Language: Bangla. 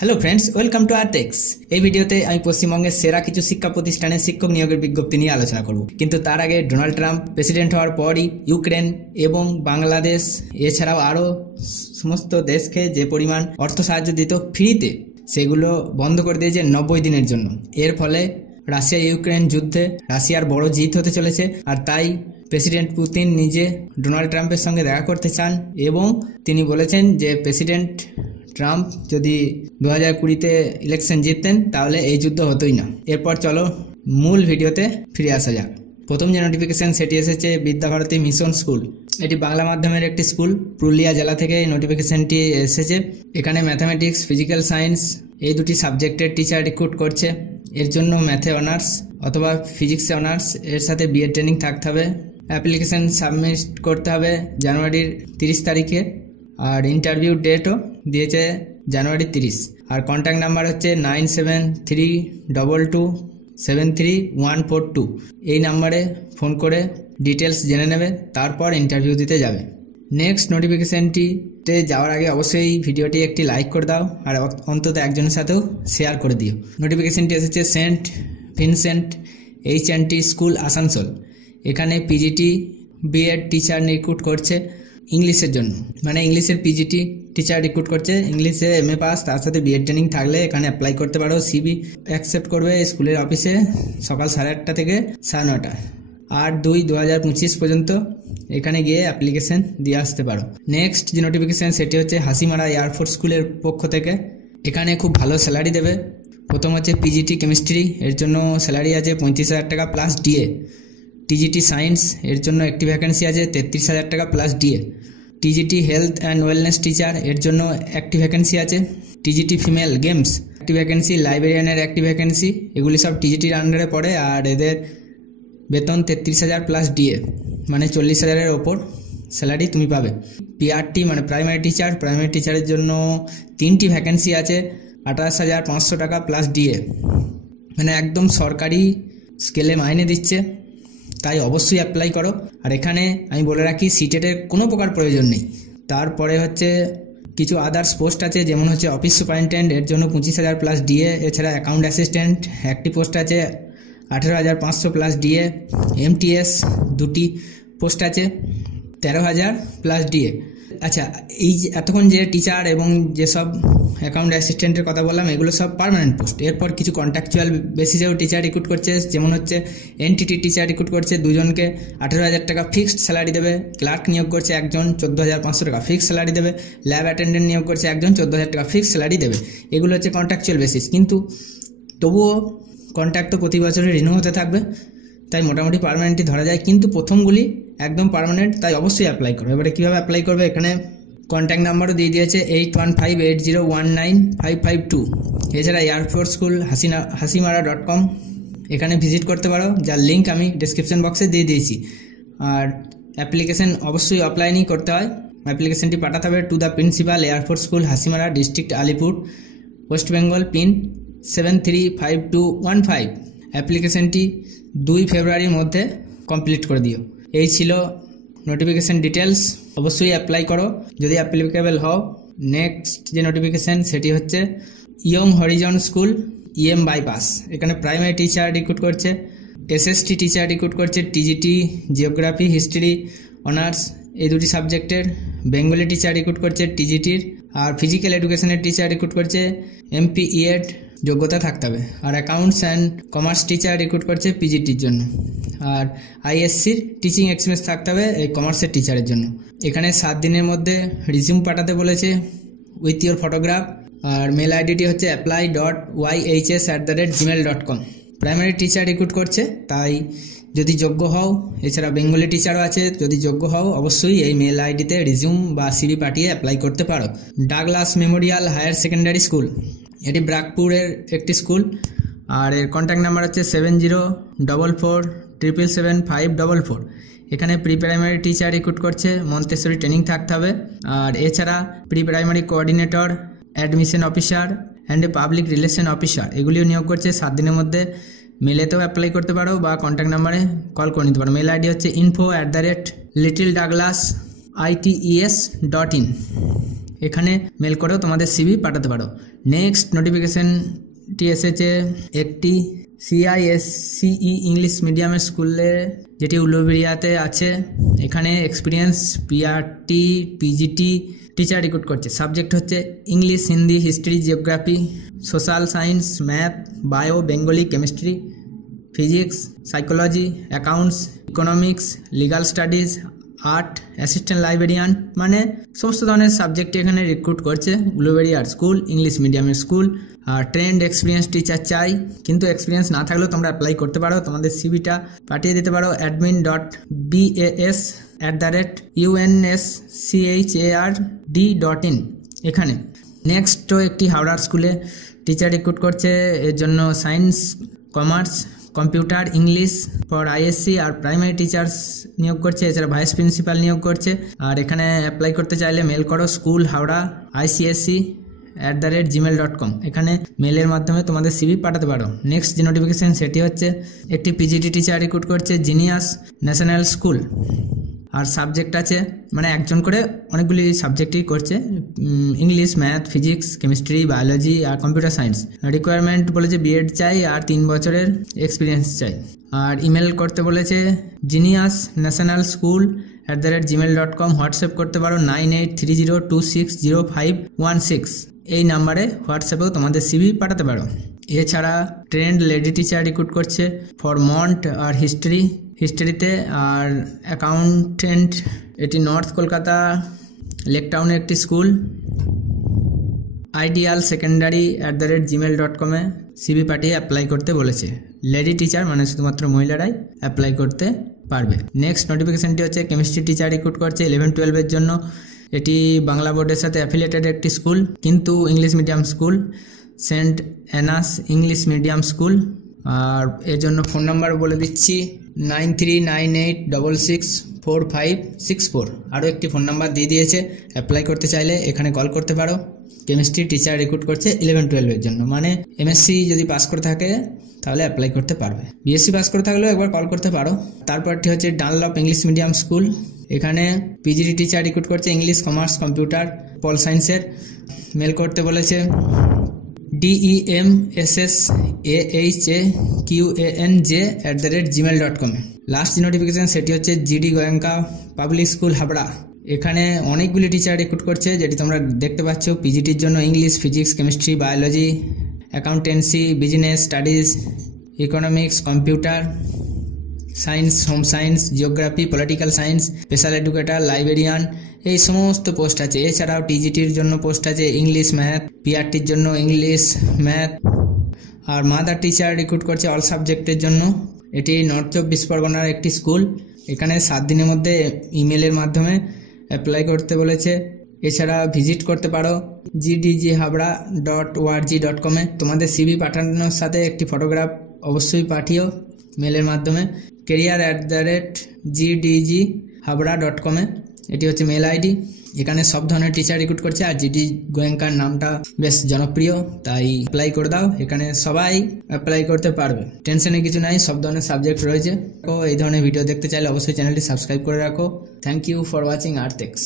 Hello friends, welcome to Artex. এই ভিডিওতে আমি পশ্চিমবঙ্গের সেরা কিছু শিক্ষা প্রতিষ্ঠানে শিক্ষক নিয়োগের বিজ্ঞপ্তি নিয়ে আলোচনা করব। কিন্তু তার আগে ডোনাল্ড ট্রাম্প প্রেসিডেন্ট হওয়ার পরই ইউক্রেন এবং বাংলাদেশ এছাড়াও আরও সমস্ত দেশকে যে পরিমাণ অর্থ সাহায্য দিত ফ্রিতে, সেগুলো বন্ধ করে দিয়েছে 90 দিনের জন্য। এর ফলে রাশিয়া ইউক্রেন যুদ্ধে রাশিয়ার বড় জিত হতে চলেছে, আর তাই প্রেসিডেন্ট পুতিন নিজে ডোনাল্ড ট্রাম্পের সঙ্গে দেখা করতে চান এবং তিনি বলেছেন যে প্রেসিডেন্ট ট্রাম্প যদি 2020-তে ইলেকশন জিততেন তাহলে এই যুদ্ধ হতোই না। এরপর চলো মূল ভিডিওতে ফিরে আসা যাক। প্রথম যে নোটিফিকেশন সেটি এসেছে বিদ্যাভারতী মিশন স্কুল। এটি বাংলা মাধ্যমের একটি স্কুল, পুরুলিয়া জেলা থেকে এই নোটিফিকেশনটি এসেছে। এখানে ম্যাথামেটিক্স, ফিজিক্যাল সায়েন্স এই দুটি সাবজেক্টের টিচার রিক্রুট করছে। এর জন্য ম্যাথে অনার্স অথবা ফিজিক্সে অনার্স, এর সাথে বিএড ট্রেনিং থাকতে হবে। অ্যাপ্লিকেশন সাবমিট করতে হবে জানুয়ারির 30 তারিখে, আর ইন্টারভিউ ডেটও দিয়েছে জানুয়ারি 30। আর কন্ট্যাক্ট নাম্বার হচ্ছে 9732273142। এই নাম্বারে ফোন করে ডিটেলস জেনে নেবে, তারপর ইন্টারভিউ দিতে যাবে। নেক্সট নোটিফিকেশনটিতে যাওয়ার আগে অবশ্যই ভিডিওটি একটি লাইক করে দাও, আর অন্তত একজনের সাথেও শেয়ার করে দিও। নোটিফিকেশনটি এসেছে সেন্ট ভিনসেন্ট এইচ&টি স্কুল আসানসোল। এখানে পিজিটি বিএড টিচার রিক্রুট করছে ইংলিশের জন্য, মানে ইংলিশের পিজিটি টিচার রিক্রুট করছে। ইংলিশে এমএ পাস, তার সাথে বিএড ট্রেনিং থাকলে এখানে অ্যাপ্লাই করতে পারো। সিবি অ্যাকসেপ্ট করবে স্কুলের অফিসে সকাল 8:30 থেকে 9:30, 8/2/2025 পর্যন্ত এখানে গিয়ে অ্যাপ্লিকেশন দিয়ে আসতে পারো। নেক্সট যে নোটিফিকেশন সেটি হচ্ছে হাসিমারা এয়ারফোর্স স্কুলের পক্ষ থেকে। এখানে খুব ভালো স্যালারি দেবে। প্রথম হচ্ছে পিজিটি কেমিস্ট্রি, এর জন্য স্যালারি আছে 35,000 টাকা প্লাস ডিএ। টিজিটি সায়েন্স, এর জন্য একটি ভ্যাকেন্সি আছে 33,000 টাকা plus DA. TGT health and wellness teacher, এর জন্য একটি ভ্যাকেন্সি আছে। টিজিটি ফিমেল গেমস একটি ভ্যাকেন্সি, লাইব্রেরিয়ানের একটি ভ্যাকেন্সি। এগুলি সব টিজিটির আন্ডারে পড়ে, আর এদের বেতন 33,000 প্লাস ডিএ, মানে 40,000-এর ওপর স্যালারি তুমি পাবে। পিআরটি মানে প্রাইমারি টিচার, প্রাইমারি টিচারের জন্য 3টি ভ্যাকেন্সি আছে, 28,500 টাকা প্লাস ডিএ, মানে একদম সরকারি স্কেলে মাইনে দিচ্ছে, তাই অবশ্যই অ্যাপ্লাই করো। আর এখানে আমি বলে রাখি সিটেটের কোনো প্রকার প্রয়োজন নেই। তারপরে হচ্ছে কিছু আদার্স পোস্ট আছে, যেমন হচ্ছে অফিস সুপারিনটেন্ডেন্ট, এর জন্য 25,000 প্লাস ডিএ। এছাড়া অ্যাকাউন্ট অ্যাসিস্ট্যান্ট একটি পোস্ট আছে 18,500 প্লাস ডিএ। এমটিএস 2টি পোস্ট আছে 13,000 প্লাস ডিএ। আচ্ছা, এই যে এতক্ষণ যে টিচার এবং যেসব অ্যাকাউন্ট অ্যাসিস্ট্যান্টের কথা বললাম, এগুলো সব পার্মানেন্ট পোস্ট। এরপর কিছু কন্ট্রাকচুয়াল বেসিসেও টিচার রিক্রুট করছে, যেমন হচ্ছে এনটিটি টিচার রিক্রুট করছে 2জনকে, 18,000 টাকা ফিক্সড স্যালারি দেবে। ক্লার্ক নিয়োগ করছে একজন, 14,500 টাকা ফিক্সড স্যালারি দেবে। ল্যাব অ্যাটেন্ডেন্ট নিয়োগ করছে একজন, 14,000 টাকা ফিক্সড স্যালারি দেবে। এগুলো হচ্ছে কন্ট্রাকচুয়াল বেসিস, কিন্তু তবুও কন্ট্রাক্ট তো প্রতি বছরে রিনিউ হতে থাকবে, তাই মোটামুটি পার্মানেন্টই ধরা যায়। কিন্তু প্রথমগুলি একদম পার্মানেন্ট, তাই অবশ্যই অ্যাপ্লাই করো। এবারে কীভাবে অ্যাপ্লাই করবে, এখানে কন্ট্যাক্ট নাম্বারও দিয়ে দিয়েছে 8158019552। এছাড়া এয়ারফোর্স স্কুল হাসিমারা.com এখানে ভিজিট করতে পারো, যার লিঙ্ক আমি ডিসক্রিপশন বক্সে দিয়ে দিয়েছি। আর অ্যাপ্লিকেশন অবশ্যই অফলাইনেই করতে হয়। অ্যাপ্লিকেশনটি পাঠাতে হবে to the principal, air force school Hasimara, district Alipur, West Bengal, pin 735215। অ্যাপ্লিকেশনটি 2 ফেব্রুয়ারির মধ্যে কমপ্লিট করে দিও। এই ছিল নোটিফিকেশান ডিটেলস, অবশ্যই অ্যাপ্লাই করো যদি অ্যাপ্লিকেবল হও। নেক্সট যে নোটিফিকেশান সেটি হচ্ছে young horizon school EM bypass. এখানে প্রাইমারি টিচার রিক্রুট করছে, এসএসটি টিচার রিক্রুট করছে, টিজিটি জিওগ্রাফি হিস্ট্রি অনার্স এই দুটি সাবজেক্টের। বেঙ্গলি টিচার রিক্রুট করছে টিজিটির, আর ফিজিক্যাল এডুকেশনের টিচার রিক্রুট করছে এমপিইএড যোগ্যতা থাকতে হবে। আর accounts and commerce teacher recruit করছে পিজিটির জন্য, আর আইএসসির টিচিং এক্সপিরিয়েন্স থাকতে হবে এই কমার্সের টিচারের জন্য। এখানে 7 দিনের মধ্যে রিজিউম পাঠাতে বলেছে উইথ ইয়োর ফটোগ্রাফ, আর মেল আইডিটি হচ্ছে apply.yhs@gmail.com। প্রাইমারি টিচার রিক্রুট করছে, তাই যদি যোগ্য হও, এছাড়া বেঙ্গলি টিচারও আছে, যদি যোগ্য হও অবশ্যই এই মেল আইডিতে রিজিউম বা সিভি পাঠিয়ে অ্যাপ্লাই করতে পারো। Douglas Memorial Higher Secondary School, এটি ব্রাকপুরের একটি স্কুল, আর এর কন্ট্যাক্ট নাম্বার হচ্ছে 7044777544। এখানে প্রি প্রাইমারি টিচার রিক্রুট করছে, মন্তেশ্বরী ট্রেনিং থাকতে হবে। আর এছাড়া pre primary coordinator, admission officer and a public relation officer এগুলিও নিয়োগ করছে। 7 দিনের মধ্যে মেলেতেও অ্যাপ্লাই করতে পারো বা কন্ট্যাক্ট নাম্বারে কল করে নিতে পারো। মেল আইডি হচ্ছে info@littledouglas.its.in। এখানে মেল করেও তোমাদের সিভি পাঠাতে পারো। নেক্সট নোটিফিকেশনটি এসেছে একটি CISCE ইংলিশ মিডিয়ামের স্কুলে, যেটি উলুবেড়িয়াতে আছে। এখানে experience PRT PGT teacher recruit করছে। সাবজেক্ট হচ্ছে English, Hindi, history, geography, social science, math, bio, Bengali, chemistry, physics, psychology, accounts, economics, legal studies, art, assistant librarian, মানে সমস্ত ধরনের সাবজেক্ট এখানে রিক্রুট করছে। উলুবেড়িয়ার স্কুল, ইংলিশ মিডিয়ামের স্কুল। আর ট্রেন্ড এক্সপিরিয়েন্স টিচার চাই, কিন্তু এক্সপিরিয়েন্স না থাকলেও তোমরা অ্যাপ্লাই করতে পারো। তোমাদের সিভিটা পাঠিয়ে দিতে পারো admin.bas@unschard.in এখানে। নেক্সট একটি হাওড়ার স্কুলে টিচার রিক্রুট করছে। এর জন্য science, commerce, computer, English for ISC আর প্রাইমারি টিচার্স নিয়োগ করছে। এছাড়া ভাইস প্রিন্সিপাল নিয়োগ করছে। আর এখানে অ্যাপ্লাই করতে চাইলে মেল করো স্কুল হাওড়া ICSE@gmail.com। এখানে মেলের মাধ্যমে তোমাদের CV পাঠাতে পারো। নেক্সট যে নোটিফিকেশন সেটি হচ্ছে একটি PGT টিচার রিক্রুট করছে জিনিয়াস ন্যাশনাল স্কুল। আর সাবজেক্ট আছে, মানে একজন করে অনেকগুলি সাবজেক্টই করছে, English, math, physics, chemistry, biology আর কম্পিউটার সায়েন্স। রিকোয়ারমেন্ট বলেছে BEd চাই আর 3 বছরের এক্সপিরিয়েন্স চাই। আর ইমেল করতে বলেছে genius@gmail.com। হোয়াটসঅ্যাপ করতে পারো 9830260516 এই নাম্বারে হোয়াটসঅ্যাপেও তোমাদের CV পাঠাতে পারো। এছাড়া ট্রেন্ড লেডি টিচার রিক্রুট করছে ফর মন্ট আর হিস্ট্রিতে। আর অ্যাকাউন্টেন্ট, এটি নর্থ কলকাতা লেকটাউনের একটি স্কুল। idealsecondary@gmail.com এ CV পাঠিয়ে অ্যাপ্লাই করতে বলেছে। লেডি টিচার মানে শুধুমাত্র মহিলারাই অ্যাপ্লাই করতে পারবে। নেক্সট নোটিফিকেশনটি হচ্ছে কেমিস্ট্রি টিচার রিক্রুট করছে 11-12 এর জন্য। এটি বাংলা বোর্ডের সাথে অ্যাফিলিয়েটেড একটি স্কুল, কিন্তু English medium school, Saint Anne's English medium school. আর এর জন্য ফোন নাম্বার বলে দিচ্ছি 9398664564। আরও একটি ফোন নাম্বার দিয়ে দিয়েছে। অ্যাপ্লাই করতে চাইলে এখানে কল করতে পারো। কেমিস্ট্রি টিচার রিক্রুট করছে 11-12 এর জন্য, মানে MSc যদি পাস করে থাকে তাহলে অ্যাপ্লাই করতে পারবে। BSc পাস করে থাকলেও একবার কল করতে পারো। তারপরটি হচ্ছে ডানলপ ইংলিশ মিডিয়াম স্কুল। এখানে PGT টিচার রিক্রুট করছে ইংলিশ, কমার্স, কম্পিউটার, পল সায়েন্সের। মেল করতে বলেছে DEMSSAHAQANJ@gmail.com। লাস্ট যে নোটিফিকেশন সেটি হচ্ছে GD Goenka public school Habra. এখানে অনেকগুলি টিচার রিক্রুট করছে, যেটি তোমরা দেখতে পাচ্ছ। PGTর জন্য English, physics, chemistry, biology, accountancy, business studies, economics, computer science, home science, geography, political science, special educator, librarian, এই সমস্ত পোস্ট আছে। এছাড়াও TGTর জন্য পোস্ট আছে ইংলিশ, ম্যাথ, PRTর জন্য ইংলিশ, ম্যাথ। আর মাদার টিচার রিক্রুট করছে অল সাবজেক্টের জন্য। এটি নর্থ 24 পরগনার একটি স্কুল। এখানে 7 দিনের মধ্যে ইমেলের মাধ্যমে অ্যাপ্লাই করতে বলেছে। এছাড়া ভিজিট করতে পারো gdghabra.org.com এ। তোমাদের CV পাঠানোর সাথে একটি ফটোগ্রাফ অবশ্যই পাঠিও মেলের মাধ্যমে career@gdghabra.com এ। এটি হচ্ছে মেল ID। এখানে সব ধরনের টিচার রিক্রুট করছে। আর GD গোয়েঙ্কার নামটা বেশ জনপ্রিয়, তাই অ্যাপ্লাই করে দাও। এখানে সবাই অ্যাপ্লাই করতে পারবে, টেনশনের কিছু নাই, সব ধরনের সাবজেক্ট রয়েছে। এই ধরনের ভিডিও দেখতে চাইলে অবশ্যই চ্যানেলটি সাবস্ক্রাইব করে রাখো। Thank you for watching আর্থেক্স।